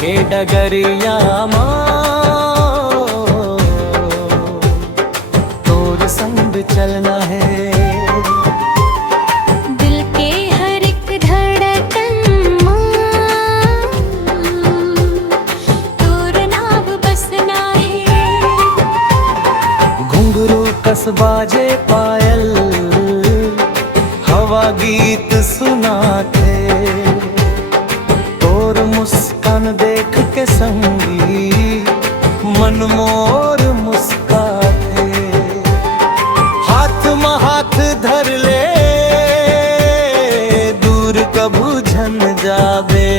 के डगरिया तोर संग चलना है। दिल के हर एक धड़कन तोर नाम बसना है। घुंघरू कस बाजे पायल हवा गीत सुनाते, तोर मुस्कान देख के संगी मन मोर मुस्काते। हाथ में हाथ धर ले दूर कभू झन जावे,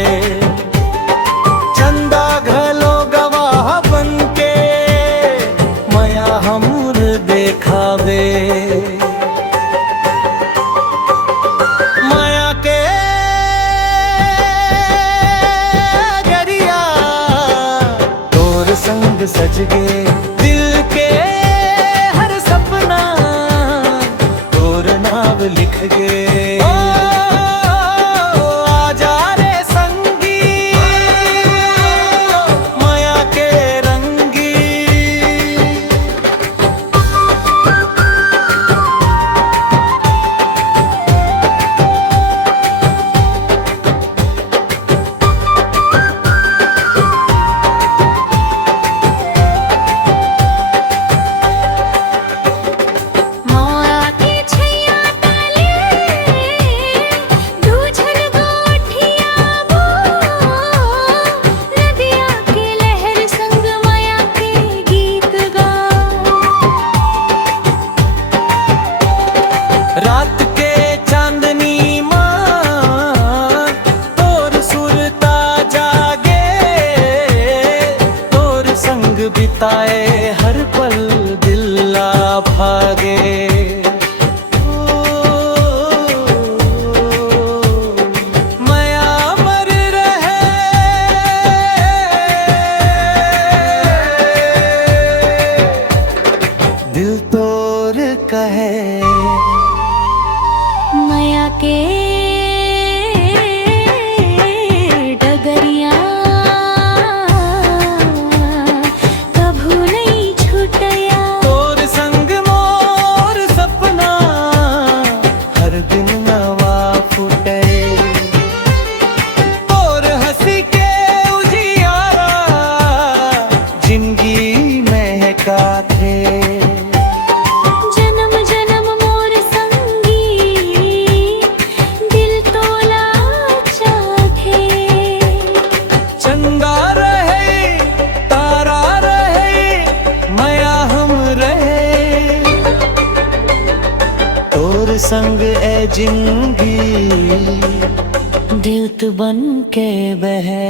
चंदा घलो गवाह बनके माया हमर देखावे। माया के गरिया तोर संग सज गे, दिल के हर सपना तोर नाम लिख गे। आजा रे संगी माया के रंगी। माया के छैया डाले दूझल गोठिया वो, नदिया के लहर संग माया के गीत गा। रात के चांदनी मां तोर सुरता जागे, तोर संग बिताए हर पल दिल भागे। माया मर रहे दिल तोर कहे। माया के डगरिया कभू नहीं छूटया। तोर संग मोर सपना हर दिन नवा फुटे, तोर हंसी के उजियारा जिंदगी महका थे। जन्म जन्म मोर संगी दिल तोला चाहे। चंदा रहे तारा रहे माया हम रहे, तोर संग ए जिंदगी दिल तू बन के बहे।